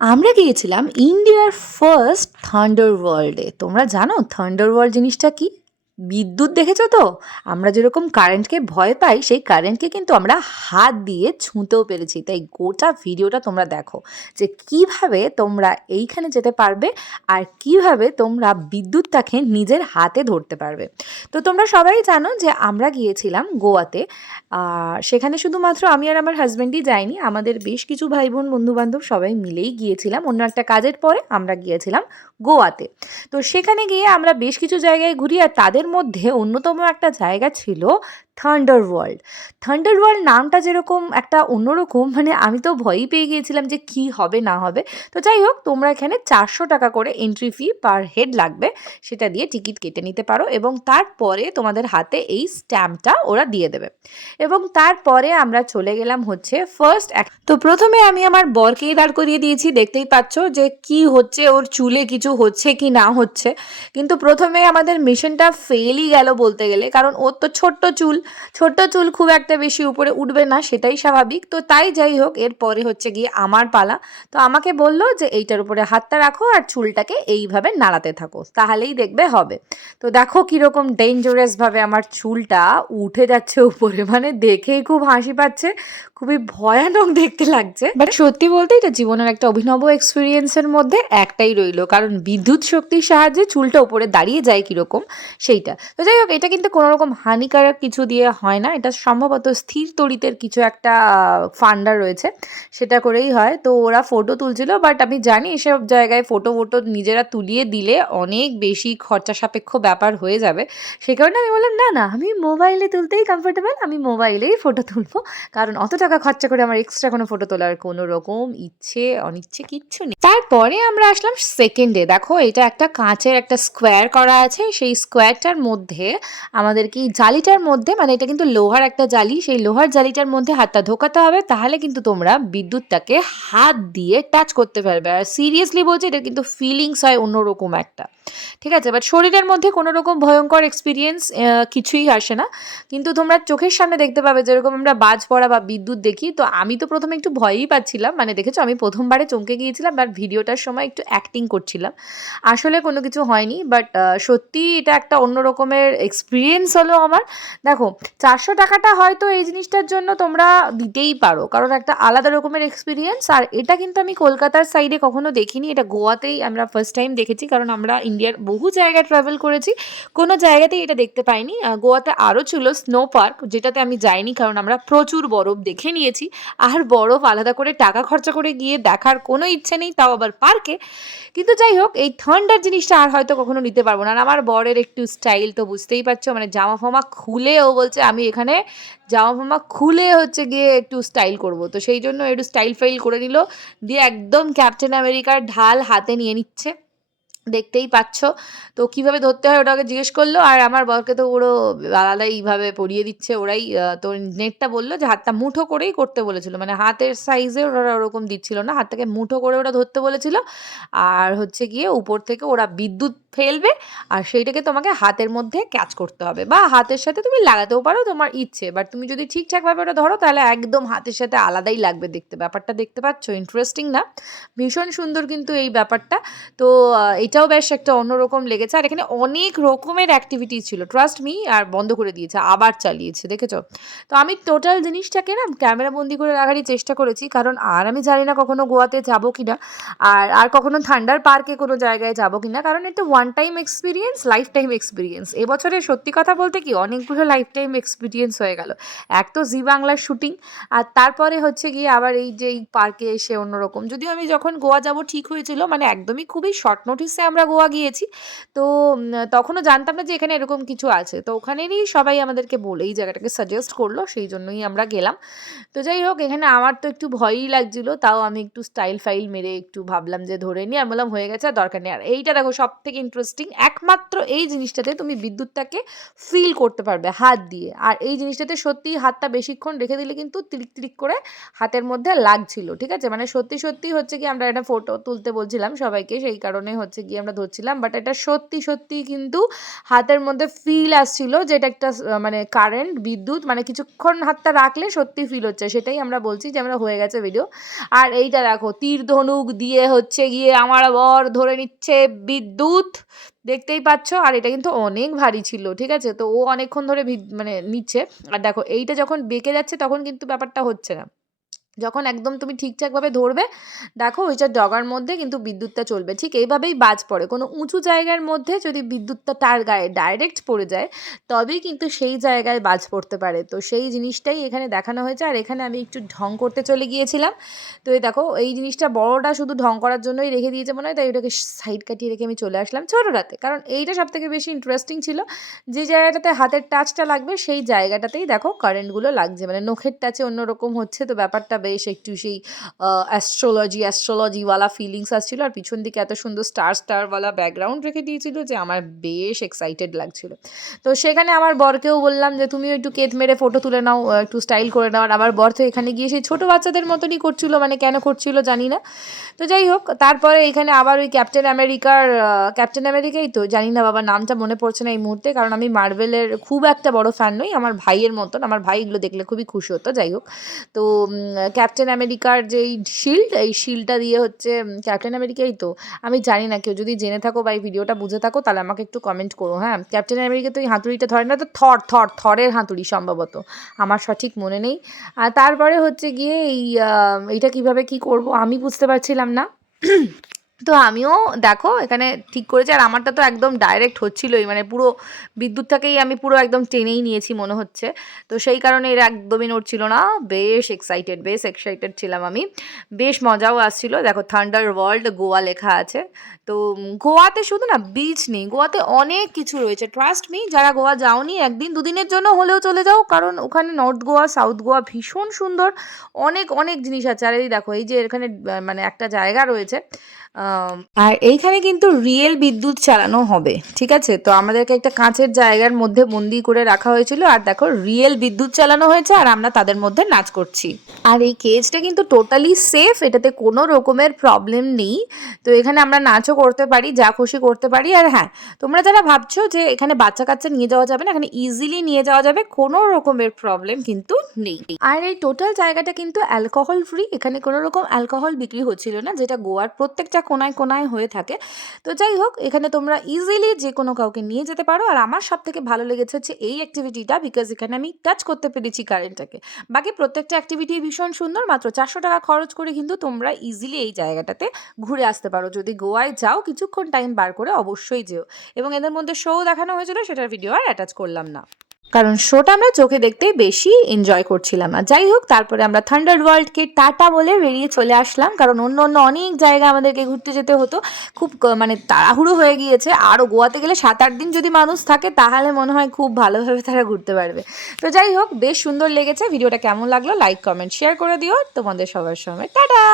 আমরা গিয়েছিলাম ইন্ডিয়ার ফার্স্ট থান্ডার ওয়ার্ল্ডে তোমরা জানো থান্ডার ওয়ার্ল্ড জিনিসটা কি? বিদ্যুৎ দেখেছ তো? আমরা যেরকম কারেন্টকে ভয় পাই, সেই কারেন্টকে কিন্তু আমরা হাত দিয়ে ছুঁতেও পেরেছি। তাই গোটা ভিডিওটা তোমরা দেখো যে কীভাবে তোমরা এইখানে যেতে পারবে আর কীভাবে তোমরা বিদ্যুৎটাকে নিজের হাতে ধরতে পারবে। তো তোমরা সবাই জানো যে আমরা গিয়েছিলাম গোয়াতে সেখানে শুধুমাত্র আমি আর আমার হাজব্যান্ডই যাইনি, আমাদের বেশ কিছু ভাই বোন বন্ধুবান্ধব সবাই মিলেই গিয়েছিলাম। অন্য একটা কাজের পরে আমরা গিয়েছিলাম গোয়াতে। তো সেখানে গিয়ে আমরা বেশ কিছু জায়গায় ঘুরি আর তাদের মধ্যে অন্যতম একটা জায়গা ছিল থান্ডার ওয়ার্ল্ড থান্ডার ওয়ার্ল্ড নামটা যেরকম একটা অন্যরকম মানে আমি তো ভয়ই পেয়ে গিয়েছিলাম যে কি হবে, না হবে। তো যাই হোক, তোমরা এখানে চারশো টাকা করে এন্ট্রি ফি পার হেড লাগবে। সেটা দিয়ে টিকিট কেটে নিতে পারো এবং তারপরে তোমাদের হাতে এই স্ট্যাম্পটা ওরা দিয়ে দেবে। এবং তারপরে আমরা চলে গেলাম হচ্ছে ফার্স্ট এক তো প্রথমে আমি আমার বরকেই দাঁড় করিয়ে দিয়েছি। দেখতেই পাচ্ছ যে কি হচ্ছে, ওর চুলে কিছু হচ্ছে কি না হচ্ছে। কিন্তু প্রথমে আমাদের মিশনটা ফেলই গেল বলতে গেলে। কারণ ওর তো ছোট্ট চুল ছোট্ট চুল খুব একটা বেশি উপরে উঠবে না, সেটাই স্বাভাবিক। তো তাই যাই হোক এরপরে হচ্ছে গিয়ে আমার পালা। তো আমাকে বলল যে এইটার উপরে হাতটা রাখো আর চুলটাকে এইভাবে নাড়াতে থাকো, তাহলেই দেখবে হবে। তো দেখো কীরকম ডেঞ্জারাসভাবে আমার চুলটা উঠে যাচ্ছে উপরে। মানে দেখেই খুব হাসি পাচ্ছে, খুবই ভয়ানক দেখতে লাগছে। বাট সত্যি বলতে এটা জীবনের একটা অভিনব এক্সপিরিয়েন্সের মধ্যে একটাই রইল। কারণ বিদ্যুৎ শক্তির সাহায্যে চুলটা উপরে দাঁড়িয়ে যায় কীরকম, সেইটা তো যাই হোক, এটা কিন্তু কোনো রকম হানিকারক কিছু দিয়ে হয় না। এটা সম্ভবত স্থির তড়িতের কিছু একটা ফান্ডার রয়েছে। সেটা করেই হয়। তো ওরা ফটো তুলছিল বাট আমি জানি এসব জায়গায় ফটো ফটো নিজেরা তুলিয়ে দিলে অনেক বেশি খরচা সাপেক্ষ ব্যাপার হয়ে যাবে। সে কারণে আমি বললাম, না না, আমি মোবাইলে তুলতেই কমফোর্টেবল আমি মোবাইলেই ফটো তুলবো। কারণ অত টাকা খরচা করে আমার এক্সট্রা কোনো ফটো তোলার কোনো রকম ইচ্ছে, অনিচ্ছে কিচ্ছু নেই। তারপরে আমরা আসলাম সেকেন্ডে দেখো, এটা একটা কাঁচের একটা স্কোয়ার করা আছে। সেই স্কোয়ারটার মধ্যে, আমাদেরকে এই জালিটার মধ্যে মানে এটা কিন্তু লোহার একটা জালি, সেই লোহার জালিটার মধ্যে হাতটা ঢোকাতে হবে, তাহলে কিন্তু তোমরা বিদ্যুৎটাকে হাত দিয়ে টাচ করতে পারবে। আর সিরিয়াসলি বলছি, এটা কিন্তু ফিলিংস হয় অন্যরকম একটা। ঠিক আছে? বাট শরীরের মধ্যে কোনো রকম ভয়ঙ্কর এক্সপিরিয়েন্স কিছুই আসে না। কিন্তু তোমরা চোখের সামনে দেখতে পাবে, যেরকম আমরা বাজ পড়া বা বিদ্যুৎ দেখি, তো আমি তো প্রথমে একটু ভয়ই পাচ্ছিলাম। মানে দেখেছ, আমি প্রথমবারে চমকে গিয়েছিলাম বাট ভিডিওটার সময় একটু অ্যাক্টিং করছিলাম। আসলে কোনো কিছু হয়নি বাট সত্যি এটা একটা অন্য রকমের এক্সপিরিয়েন্স হলো আমার। দেখো, চারশো টাকাটা হয়তো এই জিনিসটার জন্য তোমরা দিতেই পারো, কারণ একটা আলাদা রকমের এক্সপিরিয়েন্স আর এটা কিন্তু আমি কলকাতার সাইডে কখনো দেখিনি, এটা গোয়াতেই আমরা ফার্স্ট টাইম দেখেছি, কারণ আমরা ইন্ডিয়ার বহু জায়গায় ট্রাভেল করেছি। কোনো জায়গাতেই এটা দেখতে পাইনি। গোয়াতে আরও ছিল স্নো পার্ক যেটাতে আমি যাইনি, কারণ আমরা প্রচুর বরফ দেখে নিয়েছি। আর বরফ আলাদা করে টাকা খরচা করে গিয়ে দেখার কোনো ইচ্ছে নেই, তাও আবার পার্কে কিন্তু যাই হোক, এই থান্ডার জিনিসটা আর হয়তো কখনো নিতে পারব না। আর আমার বরের একটু স্টাইল তো বুঝতেই পারছ। মানে জামা ফামা খুলে ও বলছে, আমি এখানে জামা ফামা খুলে হচ্ছে গিয়ে একটু স্টাইল করব। তো সেই জন্য একটু স্টাইল ফাইল করে নিল। দিয়ে একদম ক্যাপ্টেন আমেরিকার ঢাল হাতে নিয়ে নিচ্ছে। দেখতেই পাচ্ছ। তো কীভাবে ধরতে হয় ওটাকে জিজ্ঞেস করল আর আমার বরকে তো পুরো আলাদাইভাবে পরিয়ে দিচ্ছে ওরাই। তো নেটটা বলল যে হাতটা মুঠো করেই করতে বলেছিল। মানে হাতের সাইজে ওরা ওরকম দিচ্ছিল না। হাতটাকে মুঠো করে ওরা ধরতে বলেছিল। আর হচ্ছে গিয়ে উপর থেকে ওরা বিদ্যুৎ ফেলবে আর সেইটাকে তোমাকে হাতের মধ্যে ক্যাচ করতে হবে। বা হাতের সাথে তুমি লাগাতেও পারো তোমার ইচ্ছে। বাট তুমি যদি ঠিকঠাকভাবে ওটা ধরো তাহলে একদম হাতের সাথে আলাদাই লাগবে দেখতে। ব্যাপারটা দেখতে পাচ্ছ? ইন্টারেস্টিং না? ভীষণ সুন্দর কিন্তু এই ব্যাপারটা। তো আহ, এটাও বেশ একটা অন্যরকম লেগেছে। আর এখানে অনেক রকমের অ্যাক্টিভিটি ছিল। ট্রাস্ট মি আর বন্ধ করে দিয়েছে, আবার চালিয়েছে, দেখেছ? তো আমি টোটাল জিনিসটাকে না ক্যামেরা বন্দি করে রাখারই চেষ্টা করেছি, কারণ আর আমি জানি না কখনো গোয়াতে যাব কি না আর আর কখনো থান্ডার পার্কে কোনো জায়গায় যাব কি না কারণ এটা one time experience lifetime experience এবছরে সত্যি কথা বলতে কি, অনেকগুলো লাইফ টাইম এক্সপিরিয়েন্স হয়ে গেল। এক তো জি বাংলার শুটিং আর তারপরে হচ্ছে গিয়ে আবার এই যে এই পার্কে এসে অন্যরকম। যদিও আমি যখন গোয়া যাব ঠিক হয়েছিল মানে একদমই খুবই শর্ট নোটিসে আমরা গোয়া গিয়েছি। তো তখনও জানতাম না যে এখানে এরকম কিছু আছে। তো ওখানেরই সবাই আমাদেরকে বলে, এই জায়গাটাকে সাজেস্ট করল, সেই জন্যই আমরা গেলাম। তো যাই হোক, এখানে আমার তো একটু ভয়ই লাগছিল, তাও আমি একটু স্টাইল ফাইল মেরে একটু ভাবলাম যে ধরে নিই। আমি বললাম, হয়ে গেছে, আর দরকার নেই। আর এইটা দেখো সব থেকে ইন্টারেস্টিং একমাত্র এই জিনিসটাতে তুমি বিদ্যুৎটাকে ফিল করতে পারবে হাত দিয়ে। আর এই জিনিসটাতে সত্যি হাতটা বেশিক্ষণ রেখে দিলে কিন্তু তিরিক তিরিক করে হাতের মধ্যে লাগছিল, ঠিক আছে? মানে সত্যি সত্যি হচ্ছে কি, আমরা একটা ফটো তুলতে বলছিলাম সবাইকে, সেই কারণে হচ্ছে গিয়ে আমরা ধরছিলাম বাট এটা সত্যি সত্যি কিন্তু হাতের মধ্যে ফিল আসছিল যে এটা একটা মানে কারেন্ট বিদ্যুৎ মানে কিছুক্ষণ হাতটা রাখলে সত্যি ফিল হচ্ছে, সেটাই আমরা বলছি যে আমরা হয়ে গেছে ভিডিও আর এইটা দেখো, তীর ধনুক দিয়ে হচ্ছে গিয়ে আমার বর ধরে নিচ্ছে বিদ্যুৎ, দেখতেই পাচ্ছ? আর এটা কিন্তু অনেক ভারী ছিল, ঠিক আছে? তো ও অনেকক্ষণ ধরে মানে নিচ্ছে। আর দেখো, এইটা যখন বেঁকে যাচ্ছে তখন কিন্তু ব্যাপারটা হচ্ছে না। যখন একদম তুমি ঠিকঠাকভাবে ধরবে, দেখো ওইটা ডগার মধ্যে কিন্তু বিদ্যুৎটা চলবে। ঠিক এইভাবেই বাজ পড়ে। কোনো উঁচু জায়গার মধ্যে যদি বিদ্যুৎটা তার গায়ে ডাইরেক্ট পড়ে যায়, তবেই কিন্তু সেই জায়গায় বাজ পড়তে পারে। তো সেই জিনিসটাই এখানে দেখানো হয়েছে। আর এখানে আমি একটু ঢং করতে চলে গিয়েছিলাম। তো এই দেখো, এই জিনিসটা বড়টা শুধু ঢং করার জন্যই রেখে দিয়েছে মনে হয়, তাই ওটাকে সাইড কাটিয়ে রেখে আমি চলে আসলাম ছোটোটাতে কারণ এইটা সব থেকে বেশি ইন্টারেস্টিং ছিল। যে জায়গাটাতে হাতের টাচটা লাগবে, সেই জায়গাটাতেই দেখো কারেন্টগুলো লাগছে। মানে নখের টাচে অন্যরকম হচ্ছে। তো ব্যাপারটা বেশ একটু সেই অ্যাস্ট্রোলজি অ্যাস্ট্রোলজিওয়ালা ফিলিংস আসছিল আর পিছন দিকে এত সুন্দর স্টার স্টারওয়ালা ব্যাকগ্রাউন্ড রেখে দিয়েছিল যে আমার বেশ এক্সাইটেড লাগছিল। তো সেখানে আমার বরকেও বললাম যে, তুমিও একটু কেত মেরে ফটো তুলে নাও একটু স্টাইল করে নাও। আর আমার বর তো এখানে গিয়ে সেই ছোটো বাচ্চাদের মতনই করছিল মানে কেন করছিল জানি না। তো যাই হোক, তারপরে এখানে আবার ওই ক্যাপ্টেন আমেরিকার ক্যাপ্টেন আমেরিকাই তো জানি না বাবা নামটা মনে পড়ছে না এই মুহূর্তে, কারণ আমি মার্বেলের খুব একটা বড় ফ্যান নই, আমার ভাইয়ের মতন। আমার ভাই এগুলো দেখলে খুবই খুশি হতো, যাই হোক। তো ক্যাপ্টেন আমেরিকার যেই শিল্ড এই শিল্ডটা দিয়ে হচ্ছে ক্যাপ্টেন আমেরিকাই তো, আমি জানি না, কেউ যদি জেনে থাকো বা এই ভিডিওটা বুঝে থাকো, তাহলে আমাকে একটু কমেন্ট করো হ্যাঁ? ক্যাপ্টেন আমেরিকা তো এই হাতুড়িটা ধরে না, তো থর থর, থরের হাতুড়ি সম্ভবত, আমার সঠিক মনে নেই। আর তারপরে হচ্ছে গিয়ে এই এইটা কীভাবে কি করব, আমি বুঝতে পারছিলাম না। তো আমিও দেখো এখানে ঠিক করেছি, আর আমারটা তো একদম ডাইরেক্ট হচ্ছিলোই মানে পুরো বিদ্যুৎটাকেই আমি পুরো একদম টেনেই নিয়েছি মনে হচ্ছে। তো সেই কারণে এর একদমই নড়ছিল না, বেশ এক্সাইটেড বেশ এক্সাইটেড ছিলাম আমি। বেশ মজাও আসছিল, দেখো থান্ডার ওয়ার্ল্ড গোয়া লেখা আছে। তো গোয়াতে শুধু না বিচ নেই, গোয়াতে অনেক কিছু রয়েছে। ট্রাস্ট মি যারা গোয়া যাওনি, একদিন দুদিনের জন্য হলেও চলে যাও, কারণ ওখানে নর্থ গোয়া সাউথ গোয়া ভীষণ সুন্দর, অনেক অনেক জিনিস আছে। আর এই দেখো, এই যে এখানে মানে একটা জায়গা রয়েছে আর এইখানে কিন্তু রিয়েল বিদ্যুৎ চালানো হবে, ঠিক আছে? তো আমাদেরকে একটা কাঁচের জায়গার মধ্যে বন্দি করে রাখা হয়েছিল, আর দেখো রিয়েল বিদ্যুৎ চালানো হয়েছে, আর আমরা তাদের মধ্যে নাচ করছি। আর এই কেজটা কিন্তু টোটালি সেফ এটাতে কোনো রকমের প্রবলেম নেই। তো এখানে আমরা নাচও করতে পারি, যা খুশি করতে পারি, আর হ্যাঁ তোমরা যারা ভাবছ যে এখানে বাচ্চা কাচ্চা নিয়ে যাওয়া যাবে না, এখানে ইজিলি নিয়ে যাওয়া যাবে, কোনো রকমের প্রবলেম কিন্তু নেই। আর এই টোটাল জায়গাটা কিন্তু অ্যালকোহল ফ্রি এখানে কোনো রকম অ্যালকোহল বিক্রি হচ্ছিল না, যেটা গোয়ার প্রত্যেকটা কোনায় কোনায় হয়ে থাকে। তো যাই হোক, এখানে তোমরা ইজিলি যে কোনো কাউকে নিয়ে যেতে পারো। আর আমার সব থেকে ভালো লেগেছে হচ্ছে এই অ্যাক্টিভিটিটা বিকজ এখানে আমি টাচ করতে পেরেছি কারেন্টটাকে বাকি প্রত্যেকটা অ্যাক্টিভিটি ভীষণ সুন্দর, মাত্র চারশো টাকা খরচ করে কিন্তু তোমরা ইজিলি এই জায়গাটাতে ঘুরে আসতে পারো। যদি গোয়ায় যাও, কিছুক্ষণ টাইম বার করে অবশ্যই যেও। এবং এদের মধ্যে শো দেখানো হয়েছিল, সেটার ভিডিও আর অ্যাটাচ করলাম না। কারণ শোটা আমরা চোখে দেখতে বেশি এনজয় করছিলাম না। যাই হোক, তারপরে আমরা থান্ডার ওয়ার্ল্ডকে টাটা বলে বেরিয়ে চলে আসলাম, কারণ অন্য অন্য অনেক জায়গা আমাদেরকে ঘুরতে যেতে হতো। খুব মানে তাড়াহুড়ো হয়ে গিয়েছে। আরও গোয়াতে গেলে সাত আট দিন যদি মানুষ থাকে, তাহলে মনে হয় খুব ভালোভাবে তারা ঘুরতে পারবে। তো যাই হোক, বেশ সুন্দর লেগেছে। ভিডিওটা কেমন লাগল লাইক কমেন্ট শেয়ার করে দিও। তোমাদের সবার সময়। টাটা!